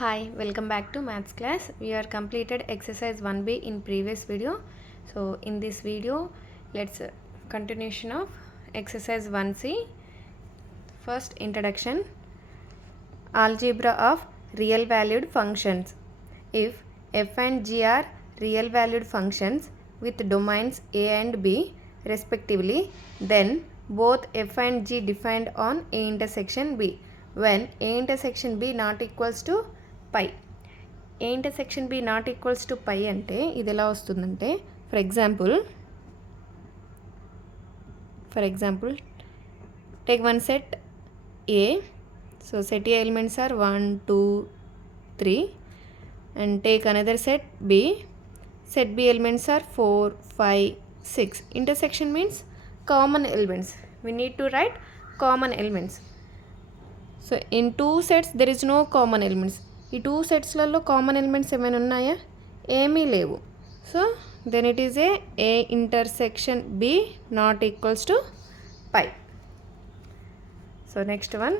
Hi, welcome back to maths class. We are completed exercise 1b in previous video. So in this video, let's continuation of exercise 1c. First introduction. Algebra of real valued functions. If f and g are real valued functions with domains a and b respectively, then both f and g defined on a intersection b when a intersection b not equals to phi. A intersection B not equals to phi అంటే ఇది ఎలా వస్తుందంటే for example take one set A. So set A elements are 1 2 3 and take another set B. Set B elements are 4 5 6. Intersection means common elements. we need to write common elements. So in two sets there is no common elements. ఈ two సెట్స్లలో common elements ఏమైనా ఉన్నాయా? ఏమీ లేవు. So then it is A intersection B not equals to phi. So next one,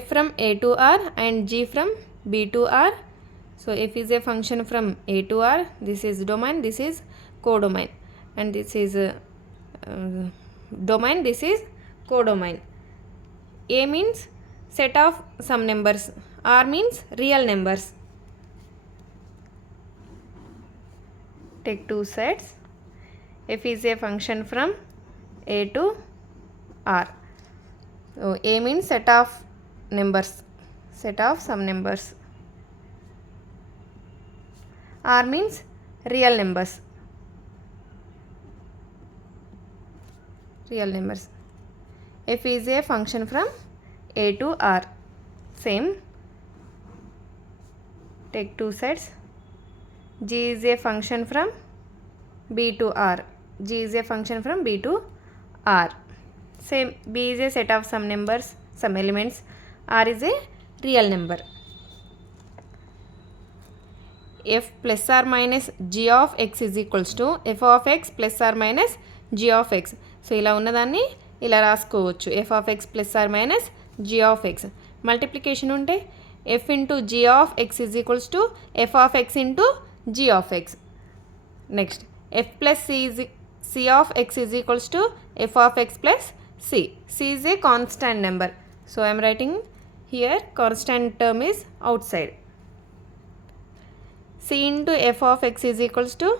f from a to r and g from b to r. So f is a function from a to r. This is domain, this is codomain, and this is domain, this is codomain. A means set of some numbers, r means real numbers. Take two sets. f is a function from a to r. So a means set of numbers, set of some numbers. r means real numbers, real numbers. f is a function from a to r. Same. Take two sets. g is a function from b to r. g is a function from b to r. Same. b is a set of some numbers, some elements. r is a real number. f plus or minus g of x is equals to f of x plus or minus g of x. So ఇలా ఉన్నదాన్ని ఇలా రాసుకోవచ్చు. f of x plus or minus g of x. Multiplication ఉంటే f into g of x is equals to f of x into g of x. Next f plus c of x is equals to f of x plus c. c is a constant number. So I am writing here constant term is outside. c into f of x is equals to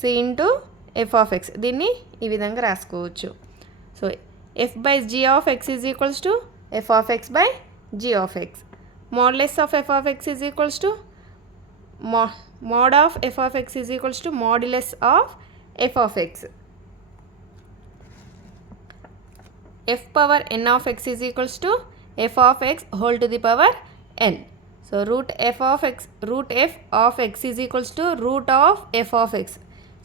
c into f of x. దీన్ని ఈ విధంగా రాసుకోవచ్చు. So f by g of x is equals to f of x by g of x. Modulus of f of x is equals to mod of f of x is equals to modulus of f of x. f power n of x is equals to f of x whole to the power n. So root f of x is equals to root of f of x.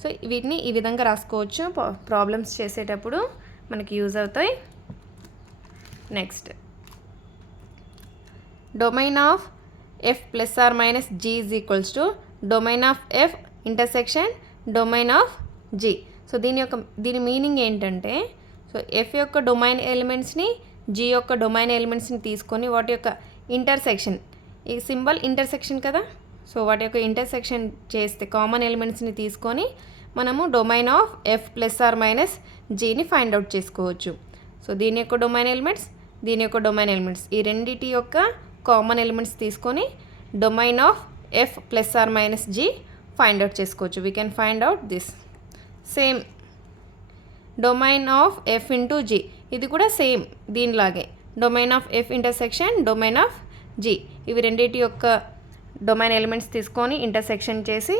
So వీటిని ఈ విధంగా రాసుకోవచ్చు problems చేసేటప్పుడు మనకి use అవుతాయి. Next domain of F plus or minus G is equals to domain of F intersection domain of G. So దీని meaning ఏంటంటే, so F యొక్క డొమైన్ ఎలిమెంట్స్ని జీ యొక్క డొమైన్ ఎలిమెంట్స్ని తీసుకొని వాటి యొక్క ఇంటర్సెక్షన్, ఈ సింబల్ ఇంటర్సెక్షన్ కదా, సో వాటి యొక్క ఇంటర్సెక్షన్ చేస్తే కామన్ ఎలిమెంట్స్ని తీసుకొని మనము domain of F plus or minus జీని ఫైండ్ అవుట్ చేసుకోవచ్చు. సో దీని యొక్క డొమైన్ ఎలిమెంట్స్, దీని యొక్క డొమైన్ ఎలిమెంట్స్, ఈ రెండిటి యొక్క కామన్ ఎలిమెంట్స్ తీసుకొని domain of F plus or minus g find out చేసుకోవచ్చు. We can find out this. Same domain of f into g, ఇది కూడా సేమ్ దీనిలాగే domain of F intersection domain of g. ఇవి రెండింటి యొక్క డొమైన్ ఎలిమెంట్స్ తీసుకొని intersection చేసి,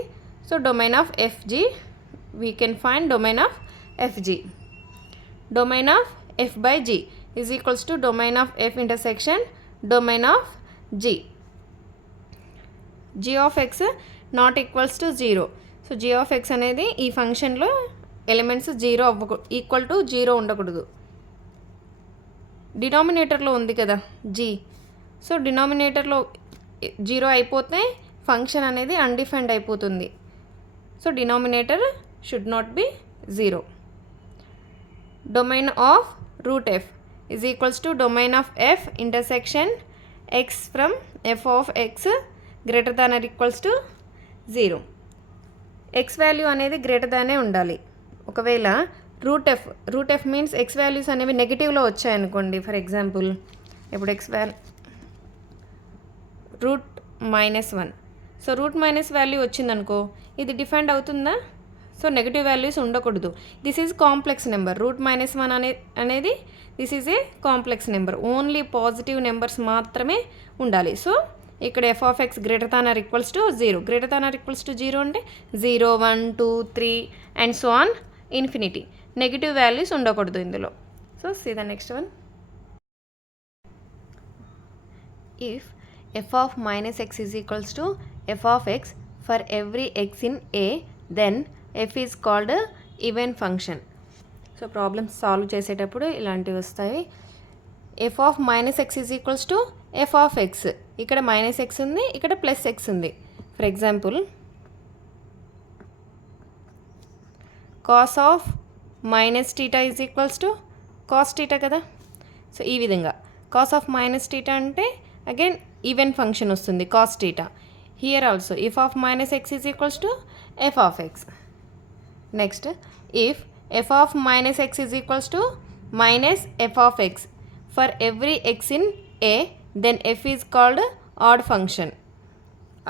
so domain of f g we can find domain of f g. Domain of f by g is equals to domain of F intersection domain of G. G of X not equals to 0. So G of X అనేది ఈ ఫంక్షన్లో elements equal to 0 ఉండకూడదు. డినామినేటర్లో ఉంది కదా G, so డినామినేటర్లో 0 అయిపోతే function అనేది undefined అయిపోతుంది. So denominator should not be 0. Domain of root F is equals to domain of F intersection x from f of x greater than or equals to 0. x value అనేది greater దానే ఉండాలి. ఒకవేళ root F means x values అనేవి నెగిటివ్లో వచ్చాయనుకోండి. For example ఇప్పుడు √-1. So √- value వచ్చిందనుకో, ఇది defined అవుతుందా? సో నెగిటివ్ వాల్యూస్ ఉండకూడదు. This is complex number. √-1 అనేది this is a complex number. Only positive numbers మాత్రమే ఉండాలి. సో ఇక్కడ f of x greater than or equals to 0. greater than or equals to 0 అంటే 0, 1, 2, 3 and so on infinity. Negative values ఉండకూడదు ఇందులో. So see the next one. If f of minus x is equals to f of x for every x in a, then f is called even function. So problems solve చేసేటప్పుడు ఇలాంటివి వస్తాయి. f of minus x is equals to f of x. ఇక్కడ minus x ఉంది, ఇక్కడ plus x ఉంది. For example cos of minus theta is equals to cos theta కదా. So ఈ విధంగా cos of minus theta అంటే అగైన్ ఈవెన్ ఫంక్షన్ వస్తుంది cos theta. Here also if of minus x is equals to f of x. Next if f of minus x is equals to minus f of x for every x in a, then f is called odd function.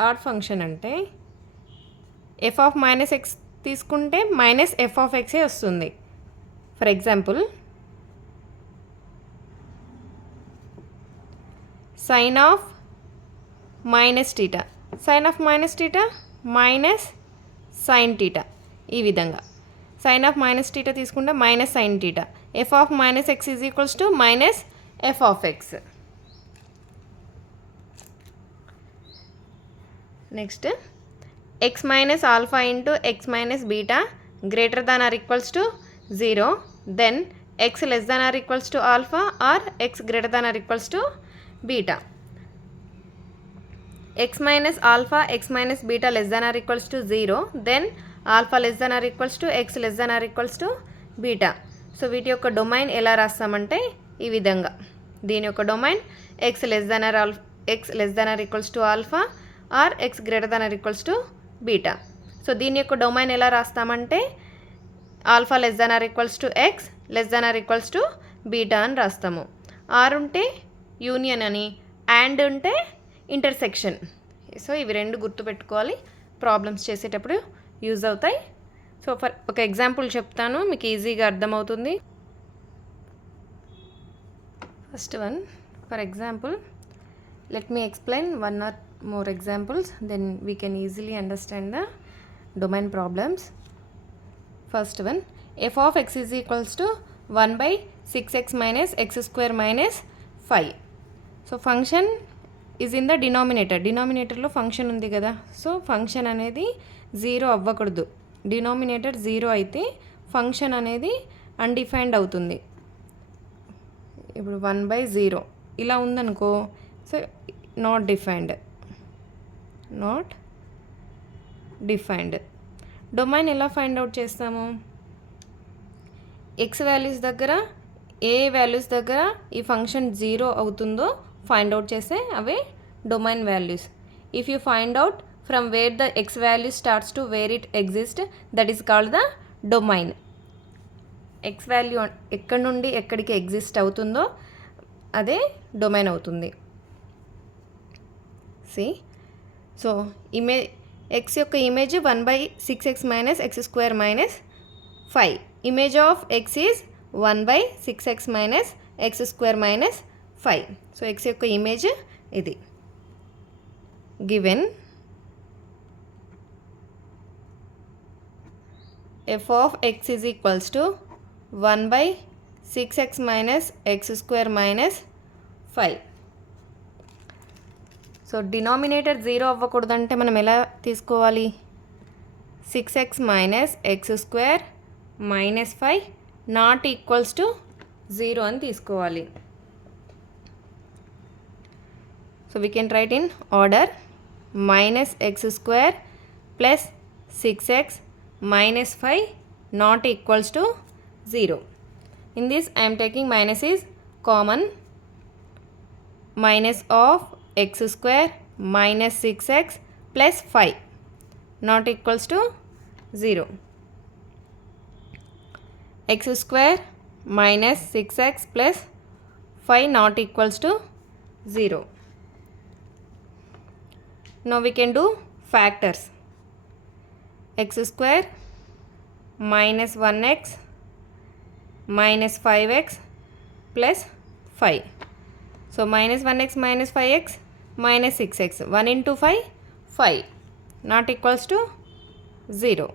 odd function అంటే f of minus x తీసుకుంటే minus f of x వస్తుంది. For example sin of minus theta. sin of minus theta minus sin theta. ఈ విధంగా sin of minus theta తీసుకుంటే minus sin theta. f of minus x is equals to minus f of x. Next x minus alpha into x minus beta greater than or equals to 0, then x less than or equals to alpha or x greater than or equals to beta. x minus alpha, x minus beta less than or equals to 0, then alpha less than or equals to x less than or equals to beta. So వీటి యొక్క domain ఎలా రాస్తామంటే ఈ విధంగా. దీని యొక్క domain x less than or equals to alpha or x greater than or equals to beta. So దీని యొక్క domain ఎలా రాస్తామంటే alpha less than or equals to x less than or equals to beta అని రాస్తాము. Are ఉంటే union అని, and ఉంటే intersection. So ఇవి రెండు గుర్తుపెట్టుకోవాలి, ప్రాబ్లమ్స్ చేసేటప్పుడు యూజ్ అవుతాయి. సో ఒక ఎగ్జాంపుల్ చెప్తాను, మీకు ఈజీగా అర్థమవుతుంది. First one, for example let me explain one or more examples, then we can easily understand the domain problems. First one, f of x is equals to 1 by 6x minus x square minus 5. So function is in the denominator. denominator లో function ఉంది కదా. So function అనేది 0 అవ్వకూడదు. Denominator 0 అయితే function అనేది undefined అవుతుంది. ఇప్పుడు 1/0 ఇలా ఉందనుకో, సో నాట్ డిఫైన్డ్. డొమైన్ ఎలా ఫైండ్ అవుట్ చేస్తాము? ఎక్స్ వాల్యూస్ దగ్గర, ఏ వాల్యూస్ దగ్గర ఈ ఫంక్షన్ 0 అవుతుందో ఫైండ్ అవుట్ చేస్తే అవే domain values. If you find out from where the x value starts to where it exist, that is called the domain. X value ఎక్కడి నుండి ఎక్కడికి ఎగ్జిస్ట్ అవుతుందో అదే డొమైన్ అవుతుంది. సో x యొక్క image 1/6x minus x square minus 5. Image of x is 1/6x minus x square minus 5. So x యొక్క image ఇది. Given f of x is equals to 1/6x minus x square minus 5. So denominator 0 అవ్వకూడదంటే మనం ఎలా తీసుకోవాలి? 6x minus X square minus 5 not equals to 0 అని తీసుకోవాలి. So we can write in order minus X square plus 6x minus 5 not equals to 0. In this I am taking minus is common. minus of x square minus 6x plus 5 not equals to 0. X square minus 6x plus 5 not equals to 0. Now we can do factors. X square minus 1x minus 5x plus 5. So minus 1x minus 5x minus 6x. 1 into 5, 5 not equals to 0.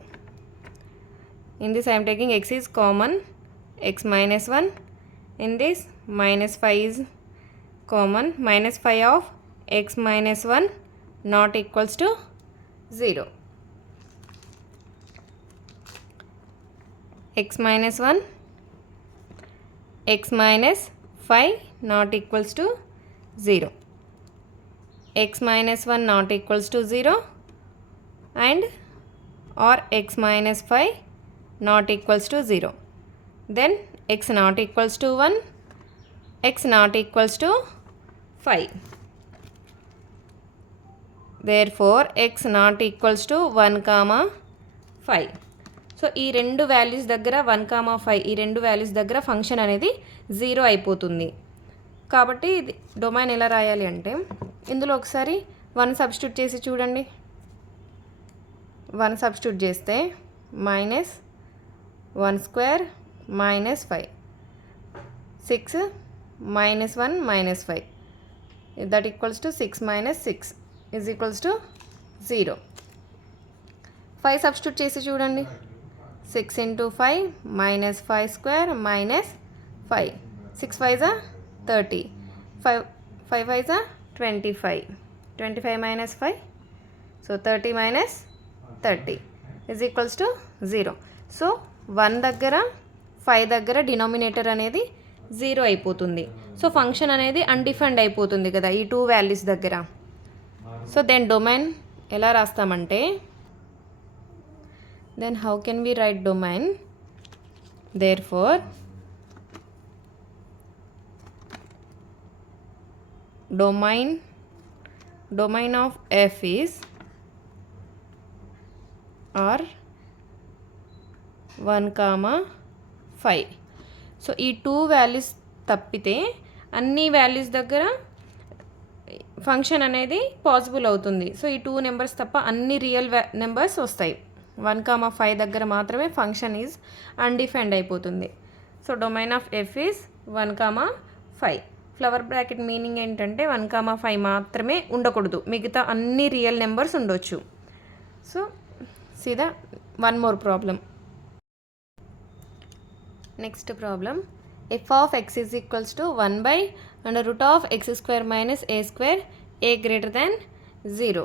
In this I am taking x is common, x minus 1. In this minus 5 is common, minus 5 of x minus 1 not equals to 0. X minus 1, x minus 5 not equals to 0. X minus 1 not equals to 0 and or x minus 5 not equals to 0. Then x not equals to 1, x not equals to 5. Therefore x not equals to 1, 5. So ఈ రెండు values దగ్గర 1, 5 ఈ రెండు values దగ్గర function అనేది 0 అయిపోతుంది. కాబట్టి ఇది డొమైన్ ఎలా రాయాలి అంటే ఇందులో ఒకసారి 1 సబ్స్టిట్యూట్ చేసి చూడండి. 1 సబ్స్టిట్యూట్ చేస్తే minus 1 square minus 5, 6 minus 1 minus 5 that equals to 6 minus 6 is equals to 0. 5 substitute చేసి చూడండి. 6 into 5 minus 5 square minus 5. 6 5s are 30. 5 5s are 25. 25 minus 5. So 30 minus 30 is equals to 0. So 1 దగ్గర 5 దగ్గర డినామినేటర్ అనేది 0 అయిపోతుంది. So function అనేది undefined అయిపోతుంది కదా ఈ 2 వాల్యూస్ దగ్గర. సో దెన్ డొమైన్ ఎలా రాస్తామంటే then how can we write domain? Therefore domain of f is r 1, 5. So ఈ 2 వాల్యూస్ తప్పితే అన్ని వాల్యూస్ దగ్గర ఫంక్షన్ అనేది పాసిబుల్ అవుతుంది. సో ఈ 2 నెంబర్స్ తప్ప అన్ని రియల్ నెంబర్స్ వస్తాయి. 1, 5 దగ్గర మాత్రమే ఫంక్షన్ ఈజ్ అన్డిఫైన్డ్ అయిపోతుంది. So domain of F is 1, 5. Flower bracket meaning ఏంటంటే 1, 5 మాత్రమే ఉండకూడదు, మిగతా అన్ని రియల్ నెంబర్స్ ఉండొచ్చు. సో సీదా one more problem. Next problem f of x is equals to 1 by under root of x square minus a square a greater than 0.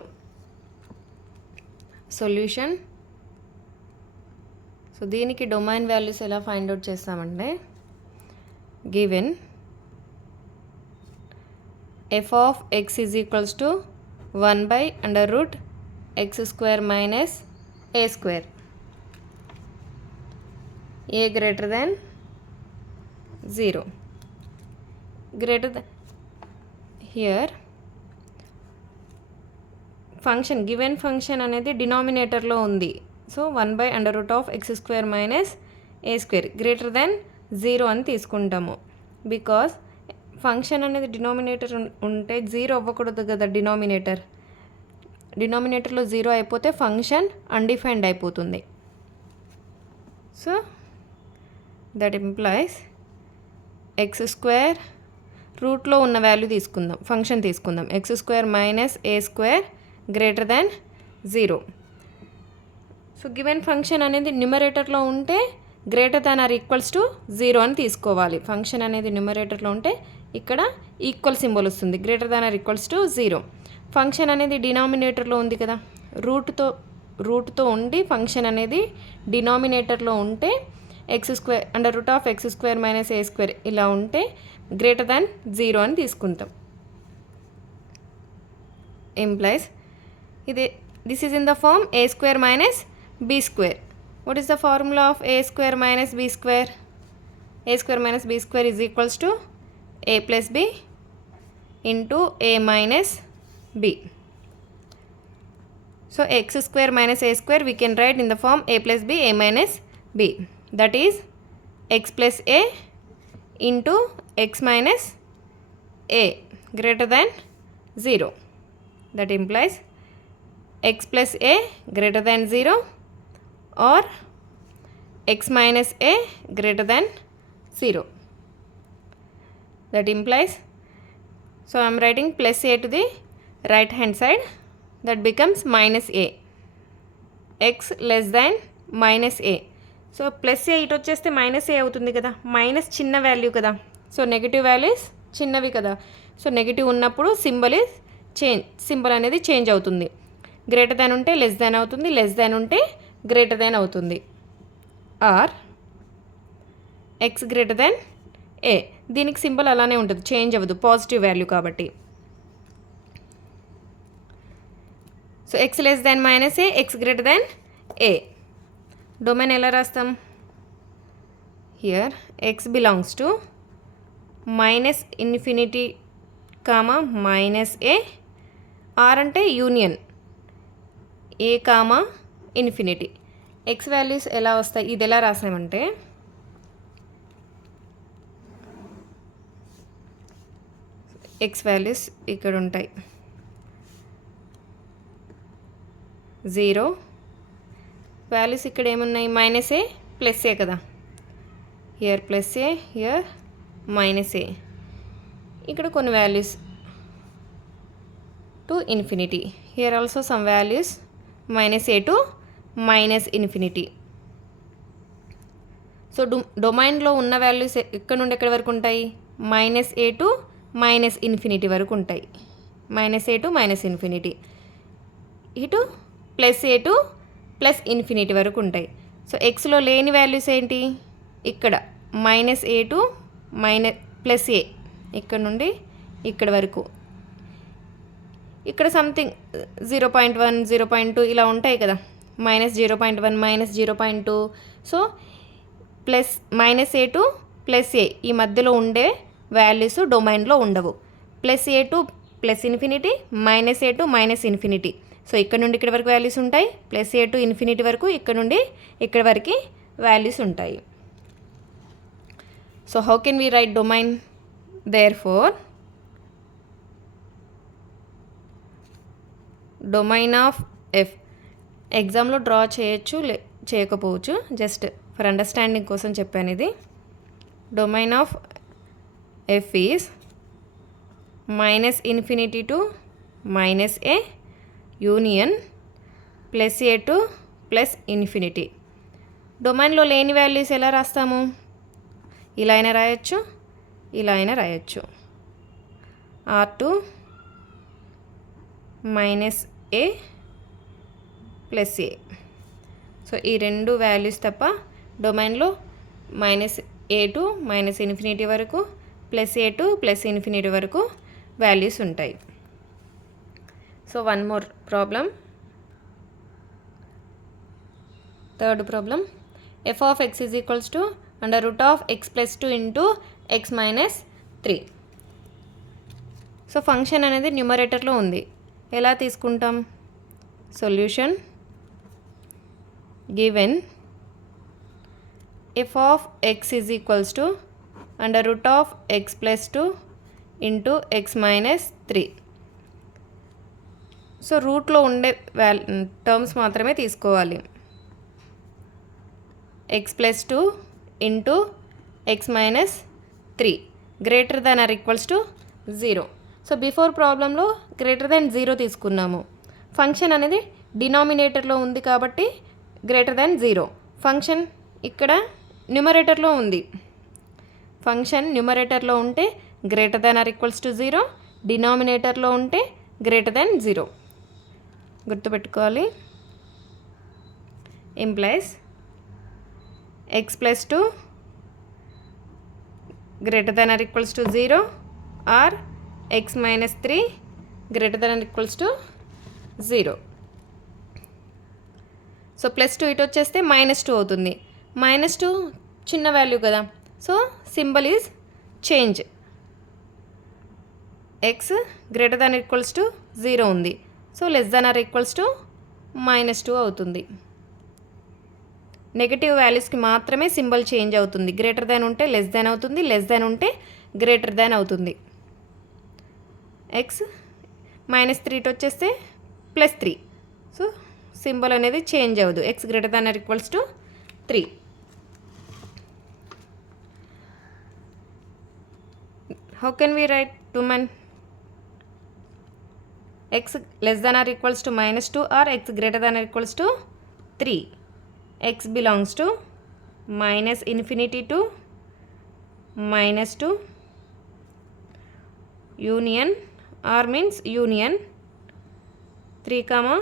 Solution. So దీనికి domain values ఎలా find out చేస్తామంటే given f of x is equals to 1 by under root x square minus a square a greater than 0. Greater than here function given function అనేది డినామినేటర్లో ఉంది. So 1 by under root of x square minus a square greater than 0 అని తీసుకుంటాము. Because function అనేది denominator ఉంటే 0 అవ్వకూడదు కదా. డినామినేటర్లో 0 అయిపోతే ఫంక్షన్ అన్డిఫైన్డ్ అయిపోతుంది. So that implies x square రూట్లో ఉన్న వాల్యూ తీసుకుందాం, ఫంక్షన్ తీసుకుందాం. ఎక్స్ స్క్వేర్ మైనస్ ఏ square greater than 0. So given function అనేది న్యూమరేటర్లో ఉంటే greater than or equals to 0 అని తీసుకోవాలి. ఫంక్షన్ అనేది న్యూమరేటర్లో ఉంటే ఇక్కడ ఈక్వల్ సింబల్ వస్తుంది, greater than or equals to 0. Function అనేది డినామినేటర్లో ఉంది కదా, రూట్తో ఉండి ఫంక్షన్ అనేది డినామినేటర్లో ఉంటే X square under root of X square minus A square ఇలా ఉంటే గ్రేటర్ దాన్ 0 అని తీసుకుంటాం. Implies this is in the form A square minus B square. What is the formula of A square minus B square? A square minus B square is equals to A plus B into a minus b. So x square minus a square we can write in the form a plus b, a minus b. That is x plus a into x minus a greater than 0. That implies x plus a greater than 0 or x minus a greater than 0. That implies, so I am writing plus a to the right hand side, that becomes minus a, x less than minus a. So plus a ఇటు వచ్చేస్తే minus ఏ అవుతుంది కదా, minus చిన్న value కదా, so negative values చిన్నవి కదా, so negative ఉన్నప్పుడు symbol అనేది చేంజ్ అవుతుంది. గ్రేటర్ దాన్ ఉంటే లెస్ దాన్ అవుతుంది, లెస్ దాన్ ఉంటే గ్రేటర్ దాన్ అవుతుంది. Or x greater than a, దీనికి సింబల్ అలానే ఉంటుంది, చేంజ్ అవ్వదు, పాజిటివ్ వాల్యూ కాబట్టి. So x less than minus a, x greater than a. Domain ఎలా రాస్తాం? Here x belongs to minus infinity comma minus a, or అంటే union a comma infinity. X values ఎలా వస్తాయి, ఇది ఎలా రాసామంటే ఎక్స్ వాల్యూస్ ఇక్కడ ఉంటాయి, 0 వాల్యూస్ ఇక్కడ ఏమున్నాయి, మైనస్ ఏ ప్లస్ ఏ కదా, here plus a, here minus a, ఇక్కడ కొన్ని values to infinity, here also some values minus a to minus infinity. So డొమైన్లో ఉన్న వాల్యూస్ ఎక్కడ నుండి ఎక్కడి వరకు ఉంటాయి, minus a to minus infinity వరకు ఉంటాయి, minus a to minus infinity, ఇటు plus A to plus infinity వరకు ఉంటాయి. సో ఎక్స్లో లేని వాల్యూస్ ఏంటి, ఇక్కడ minus a to plus a, ఇక్కడ నుండి ఇక్కడ వరకు, ఇక్కడ సంథింగ్ 0.1 0.2 ఇలా ఉంటాయి కదా, minus 0.1 minus 0.2. So plus minus a to plus a ఈ మధ్యలో ఉండే వాల్యూస్ డొమైన్లో ఉండవు, plus A to plus infinity, minus a to minus infinity. So ఇక్కడ నుండి ఇక్కడ వరకు వాల్యూస్ ఉంటాయి, ప్లస్ ఏ టు ఇన్ఫినిటీ వరకు ఇక్కడ నుండి ఇక్కడ వరకు వాల్యూస్ ఉంటాయి. So how can we write domain? Therefore domain of F, ఎగ్జామ్లో డ్రా చేయొచ్చు చేయకపోవచ్చు, జస్ట్ ఫర్ అండర్స్టాండింగ్ కోసం చెప్పాను ఇది. Domain of F is minus infinity to minus A union plus A to plus infinity. డొమైన్లో లేని values ఎలా రాస్తాము, ఇలా అయినా రాయొచ్చు, ఇలా అయినా రాయొచ్చు, R2 minus a plus a. So ఈ రెండు వాల్యూస్ తప్ప డొమైన్లో minus a to minus infinity వరకు, plus A to plus infinity వరకు వాల్యూస్ ఉంటాయి. So one more problem, third problem. F of x is equals to under root of x plus 2 into x minus 3. So function అనేది న్యూమరేటర్లో ఉంది, ఎలా తీసుకుంటాం? Solution given f of x is equals to under root of x plus 2 into x minus 3. So రూట్లో ఉండే terms మాత్రమే తీసుకోవాలి. X plus 2 into x minus 3 greater than or equals to 0. So before ప్రాబ్లంలో గ్రేటర్ దాన్ 0 తీసుకున్నాము. Function అనేది డినామినేటర్లో ఉంది కాబట్టి గ్రేటర్ దాన్ 0. ఫంక్షన్ ఇక్కడ న్యూమరేటర్లో ఉంది, ఫంక్షన్ న్యూమరేటర్లో ఉంటే greater than or equals to 0, డినామినేటర్లో ఉంటే గ్రేటర్ దాన్ 0. గుర్తుపెట్టుకోవాలి. Implies X plus 2 greater than or equals to 0 or X minus 3 greater than or equals to 0. So plus 2 ఇటు వచ్చేస్తే -2 అవుతుంది. -2 చిన్న వాల్యూ కదా, so symbol is change. X greater than equals to 0 ఉంది. So less than or equals to -2 అవుతుంది. Negative వాల్యూస్కి మాత్రమే symbol change అవుతుంది. గ్రేటర్ దాన్ ఉంటే లెస్ దాన్ అవుతుంది, లెస్ దాన్ ఉంటే గ్రేటర్ దాన్ అవుతుంది. ఎక్స్ -3 వచ్చేస్తే +3. సో సింబల్ అనేది చేంజ్ అవ్వదు. X greater than or equals to 3. How can we write domain x less than or equals to -2 or x greater than or equals to 3. X belongs to -infinity to -2 union or means union 3,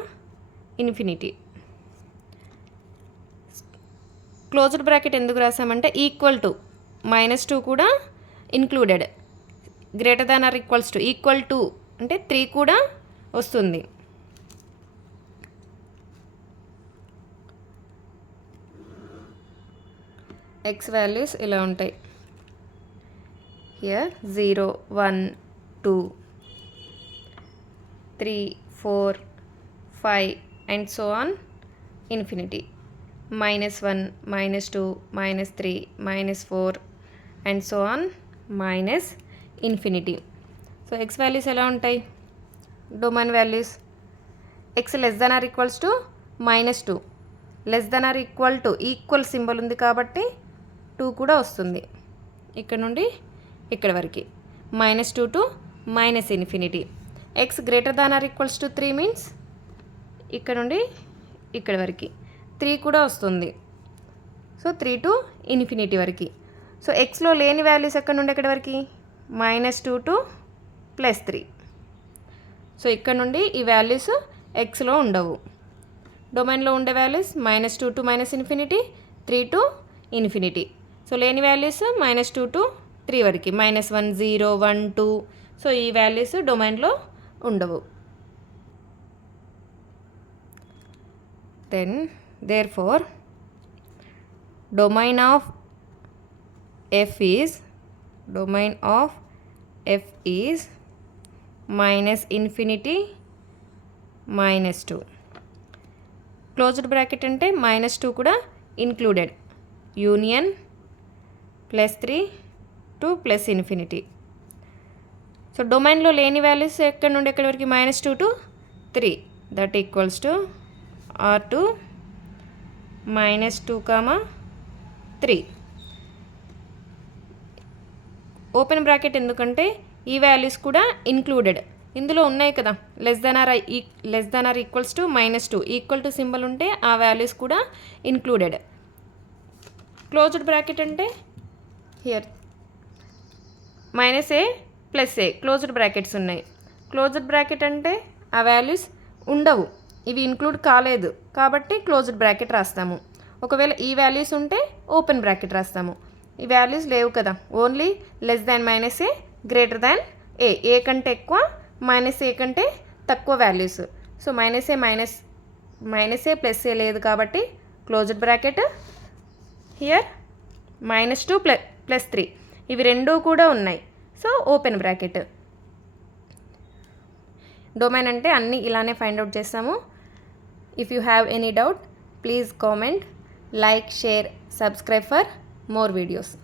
infinity. Closed bracket ఎందుకు రాసామంటే equal to -2 కూడా included, greater than or equals to equal to అంటే 3 కూడా వస్తుంది. X values ఇలా ఉంటాయి. Here 0, 1, 2, 3, 4, 5 and so on infinity. -1, -2, -3, -4 and so on -infinity. So X values ఎలా ఉంటాయి? Domain values X less than or equals to -2, less than are equal to equal symbol ఉంది కాబట్టి 2 కూడా వస్తుంది. ఇక్కడ నుండి ఇక్కడ వరకు -2 to -infinity. X greater than or equals to 3 means ఇక్కడ నుండి ఇక్కడ వరకు 3 కూడా వస్తుంది. సో 3 టు ఇన్ఫినిటీ వరకు. సో ఎక్స్లో లేని వాల్యూస్ ఎక్కడ నుండి ఎక్కడి వరకు -2 టు +3. సో ఇక్కడ నుండి ఈ వాల్యూస్ ఎక్స్లో ఉండవు. డొమైన్లో ఉండే values -2 to -infinity, 3 to infinity. So లేని వాల్యూస్ -2 టు 3 వరకు, -1, 0, 1, 2. సో ఈ వాల్యూస్ డొమైన్లో ఉండవు. Then therefore domain of f is -infinity -2. Closed bracket అంటే -2 కూడా included, union +3 to +infinity. So డొమైన్లో లేని వాల్యూస్ ఎక్కడి నుండి ఎక్కడి వరకు -2 to 3, that equals to R2 -2, 3. Open bracket ఎందుకంటే ఈ వాల్యూస్ కూడా ఇంక్లూడెడ్ ఇందులో ఉన్నాయి కదా. Less than or equals to -2 equal to symbol ఉంటే ఆ వాల్యూస్ కూడా ఇంక్లూడెడ్. క్లోజ్డ్ బ్రాకెట్ అంటే here -a +a closed brackets ఉన్నాయి. క్లోజ్డ్ బ్రాకెట్ అంటే ఆ వాల్యూస్ ఉండవు, ఇవి ఇంక్లూడ్ కాలేదు కాబట్టి క్లోజ్డ్ బ్రాకెట్ రాస్తాము. ఒకవేళ ఈ వాల్యూస్ ఉంటే ఓపెన్ బ్రాకెట్ రాస్తాము. ఈ వాల్యూస్ లేవు కదా, only less than -a greater than a కంటే ఎక్కువ -a కంటే తక్కువ వాల్యూస్. సో -a +a లేదు కాబట్టి క్లోజ్డ్ బ్రాకెట్. హియర్ -2 +3 ఇవి రెండూ కూడా ఉన్నాయి. So open bracket. డొమైన్ అంటే అన్నీ ఇలానే ఫైండ్ అవుట్ చేస్తాము. If you have any doubt please comment, like, share, subscribe for more videos.